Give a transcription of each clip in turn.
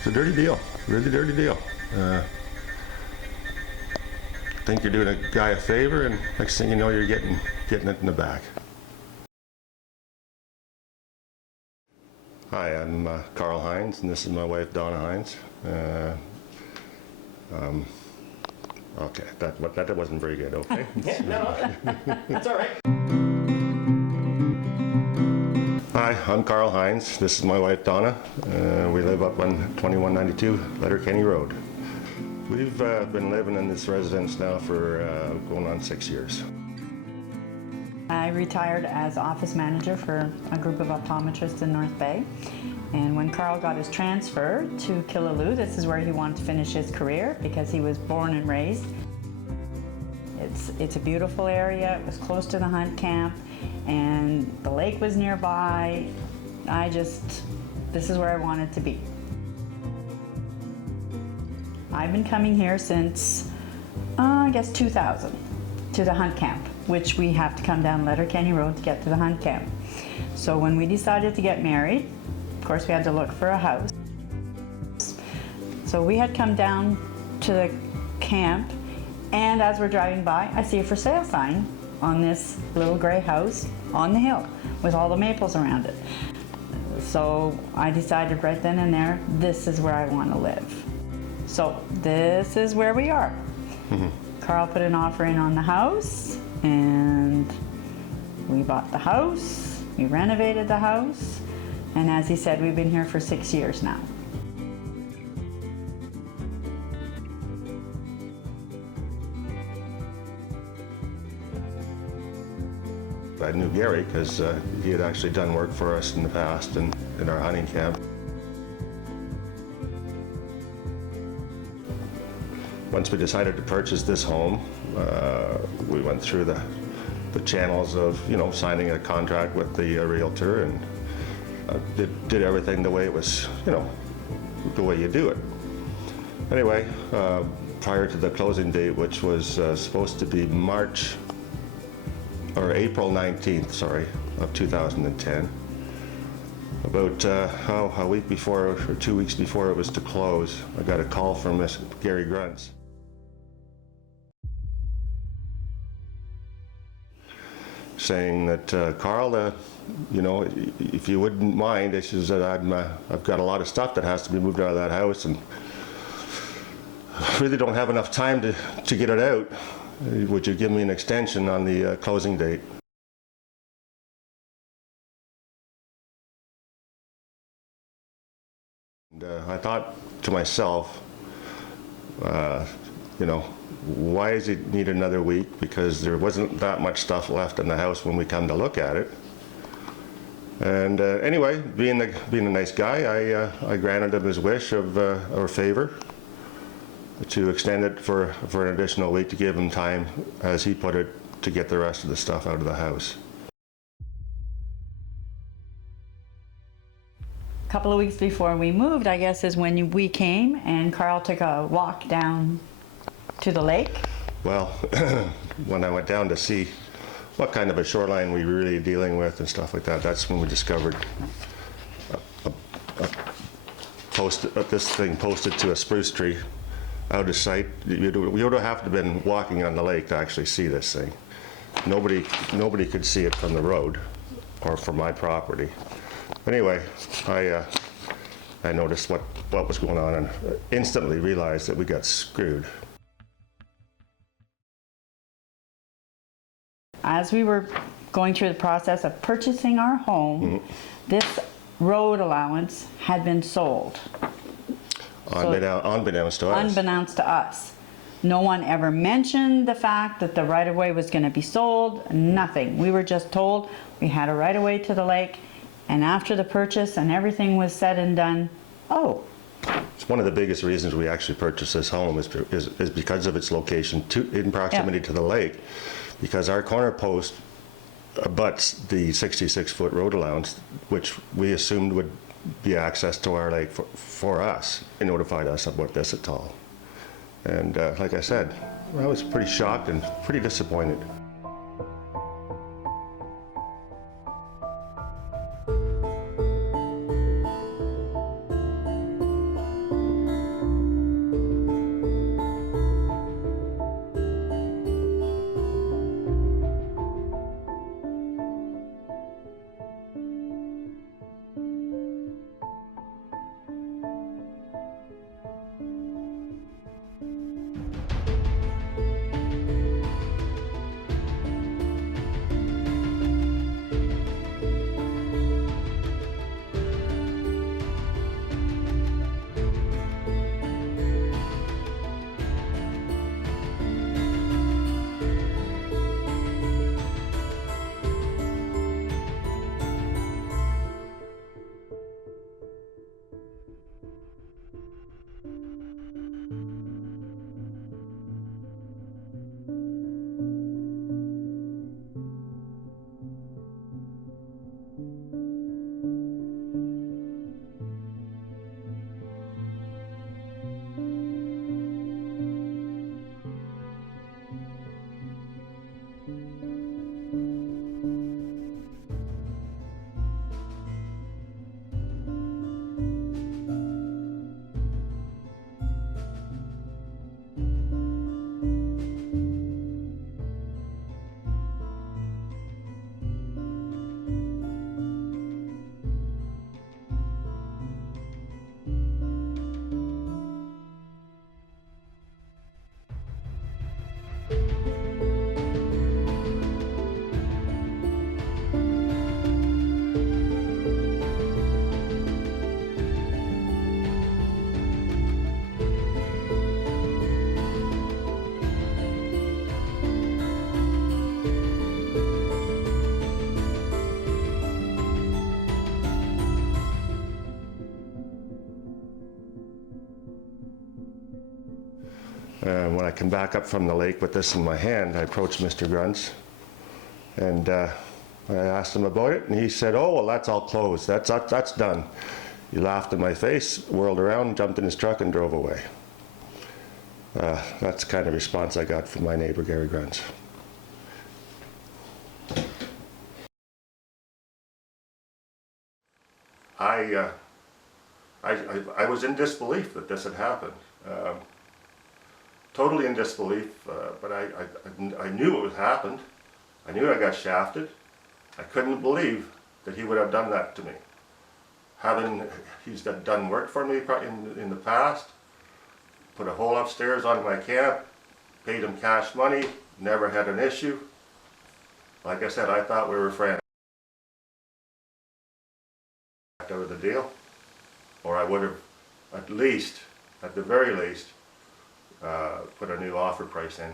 It's a dirty deal, really dirty deal. Think you're doing a guy a favor, and next thing you know, you're getting it in the back. Hi, I'm Carl Heins, and this is my wife, Donna Heins. Okay, that wasn't very good, okay? Yeah, no, that's all right. Hi, I'm Carl Heins. This is my wife, Donna. We live up on 2192 Letterkenny Road. We've been living in this residence now for going on 6 years. I retired as office manager for a group of optometrists in North Bay. And when Carl got his transfer to Killaloe, this is where he wanted to finish his career because he was born and raised. It's a beautiful area. It was close to the hunt camp and the lake was nearby. This is where I wanted to be. I've been coming here since, I guess 2000, to the hunt camp, which we have to come down Letterkenny Road to get to the hunt camp. So when we decided to get married, of course we had to look for a house. So we had come down to the camp, and as we're driving by, I see a for sale sign on this little gray house on the hill with all the maples around it. So I decided right then and there, this is where I want to live. So this is where we are. Mm-hmm. Carl put an offer in on the house, and we bought the house, we renovated the house, and as he said, we've been here for 6 years now. I knew Gary because he had actually done work for us in the past in our hunting camp. Once we decided to purchase this home, we went through the channels of, signing a contract with the realtor, and did everything the way it was, the way you do it. Anyway, prior to the closing date, which was supposed to be April 19th, of 2010, about a week before or 2 weeks before it was to close, I got a call from Mayor Garry Gruntz. Saying that, Carl, if you wouldn't mind, he says that I've got a lot of stuff that has to be moved out of that house, and I really don't have enough time to get it out. Would you give me an extension on the closing date? And I thought to myself, why does it need another week? Because there wasn't that much stuff left in the house when we come to look at it. And anyway, being a nice guy, I granted him his wish or favor to extend it for an additional week to give him time, as he put it, to get the rest of the stuff out of the house. A couple of weeks before we moved, I guess, is when we came and Carl took a walk down to the lake. Well, when I went down to see what kind of a shoreline we were really dealing with and stuff like that, that's when we discovered this thing posted to a spruce tree out of sight. We would have to have been walking on the lake to actually see this thing. Nobody could see it from the road or from my property. Anyway, I noticed what was going on and instantly realized that we got screwed. As we were going through the process of purchasing our home, this road allowance had been sold. Unbeknownst to us. Unbeknownst to us. No one ever mentioned the fact that the right-of-way was going to be sold, nothing. We were just told we had a right-of-way to the lake, and after the purchase and everything was said and done, oh. It's one of the biggest reasons we actually purchased this home is because of its location in proximity to the lake, because our corner post abuts the 66-foot road allowance, which we assumed would be access to our lake for us. They notified us about this at all. And like I said, I was pretty shocked and pretty disappointed. When I come back up from the lake with this in my hand, I approached Mr. Gruntz, and I asked him about it, and he said, "Oh, well, that's all closed. That's done." He laughed in my face, whirled around, jumped in his truck, and drove away. That's the kind of response I got from my neighbor, Garry Gruntz. I was in disbelief that this had happened. Totally in disbelief, but I knew it had happened. I knew I got shafted. I couldn't believe that he would have done that to me. He's done work for me in the past, put a hole upstairs on my camp, paid him cash money, never had an issue. Like I said, I thought we were friends. Out of the deal, or I would have at the very least, put a new offer price in.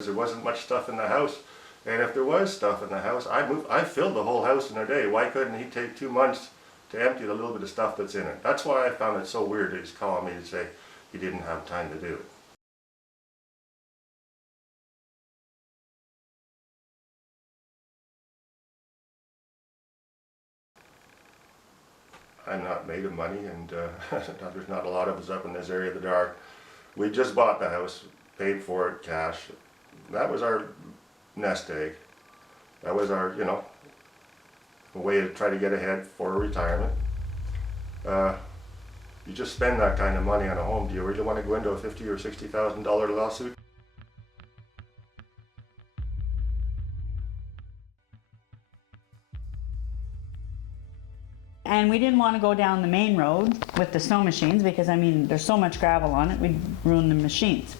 There wasn't much stuff in the house, and if there was stuff in the house, I filled the whole house in a day. Why couldn't he take 2 months to empty the little bit of stuff that's in it? That's why I found it so weird that he's calling me to say he didn't have time to do it. I'm not made of money, and there's not a lot of us up in this area that are. We just bought the house, paid for it cash. That was our nest egg. That was our, a way to try to get ahead for retirement. You just spend that kind of money on a home. Do you really want to go into a $50,000 or $60,000 lawsuit? And we didn't want to go down the main road with the snow machines because, I mean, there's so much gravel on it, we'd ruin the machines.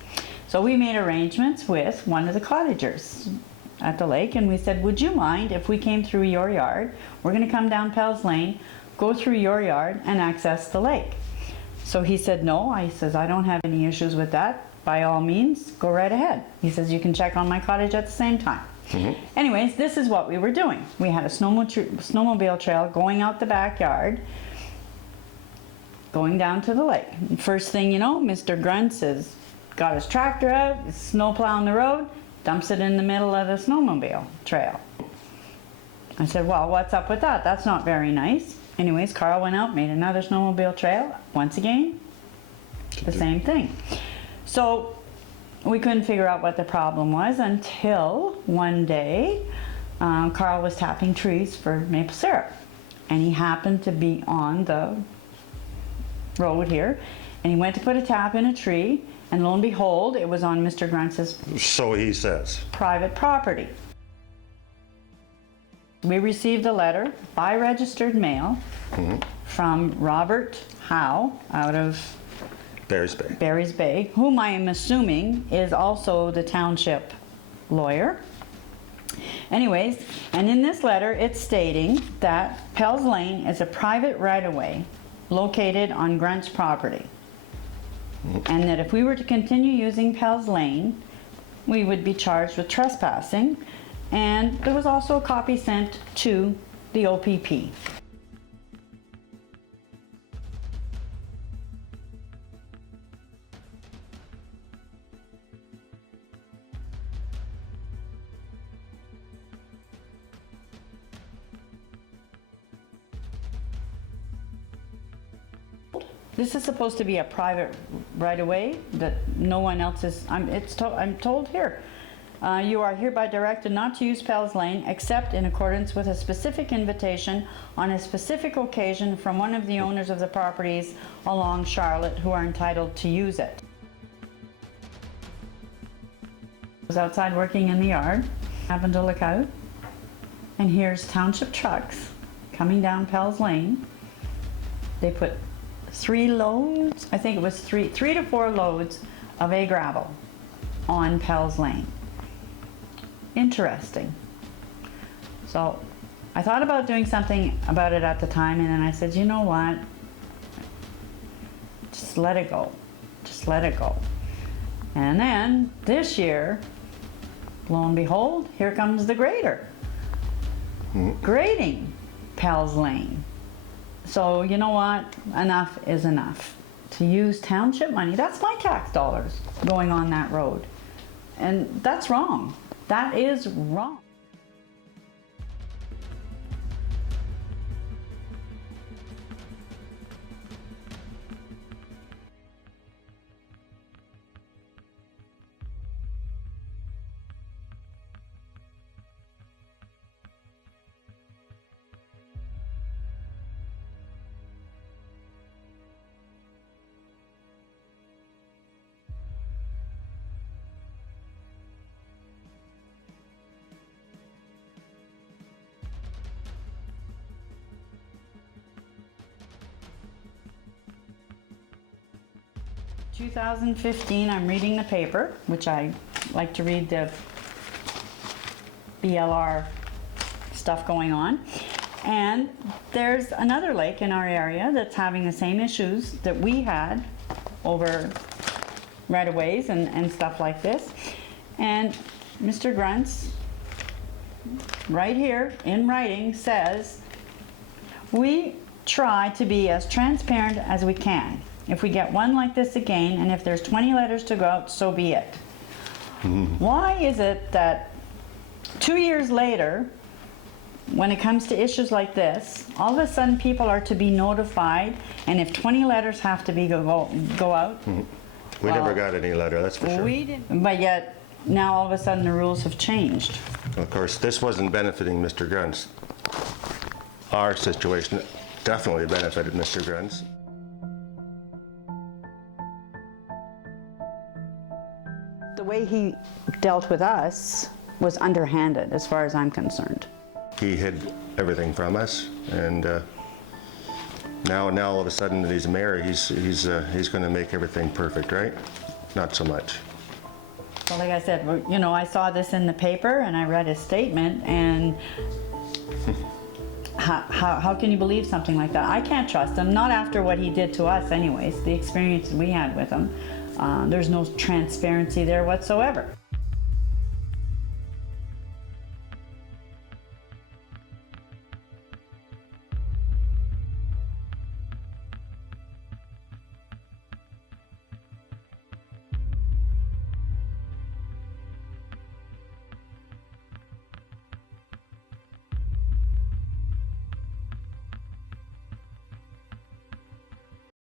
So we made arrangements with one of the cottagers at the lake, and we said, would you mind if we came through your yard? We're going to come down Pell's Lane, go through your yard, and access the lake. So he said no. I says, I don't have any issues with that. By all means, go right ahead. He says, you can check on my cottage at the same time. Mm-hmm. Anyways, this is what we were doing. We had a snowmobile trail going out the backyard, going down to the lake. And first thing you know, Mr. Gruntz has got his tractor out, is snow plowing the road, dumps it in the middle of the snowmobile trail. I said, well, what's up with that? That's not very nice. Anyways, Carl went out, made another snowmobile trail. Once again, the same thing. So we couldn't figure out what the problem was until one day Carl was tapping trees for maple syrup, and he happened to be on the road here, and he went to put a tap in a tree, and lo and behold, it was on Mr. Gruntz's, so he says, private property. We received a letter by registered mail from Robert Howe out of Barry's Bay, whom I am assuming is also the township lawyer. Anyways, and in this letter it's stating that Pell's Lane is a private right-of-way located on Gruntz property, and that if we were to continue using Pell's Lane, we would be charged with trespassing, and there was also a copy sent to the OPP. This is supposed to be a private right-of-way that no one else is, I'm told here, you are hereby directed not to use Pell's Lane except in accordance with a specific invitation on a specific occasion from one of the owners of the properties along Charlotte who are entitled to use it. I was outside working in the yard, happened to look out, and here's township trucks coming down Pell's Lane. They put 3 loads, I think it was 3 to 4 loads of A gravel on Pell's Lane. Interesting. So I thought about doing something about it at the time, and then I said, you know what, just let it go, just let it go. And then this year, lo and behold, here comes the grader grading Pell's Lane. So you know what? Enough is enough. To use township money, that's my tax dollars going on that road. And that's wrong. That is wrong. In 2015, I'm reading the paper, which I like to read the BLR stuff going on. And there's another lake in our area that's having the same issues that we had over right-of-ways and stuff like this. And Mr. Gruntz, right here in writing, says, we try to be as transparent as we can. If we get one like this again, and if there's 20 letters to go out, so be it. Why is it that 2 years later, when it comes to issues like this, all of a sudden people are to be notified, and if 20 letters have to be go out? We never got any letter, that's for sure. We didn't. But yet, now all of a sudden the rules have changed. Of course, this wasn't benefiting Mr. Gruntz. Our situation definitely benefited Mr. Gruntz. The way he dealt with us was underhanded, as far as I'm concerned. He hid everything from us, and now all of a sudden that he's mayor, he's going to make everything perfect, right? Not so much. Well, like I said, you know, I saw this in the paper and I read his statement, and how can you believe something like that? I can't trust him, not after what he did to us anyways, the experience we had with him. There's no transparency there whatsoever.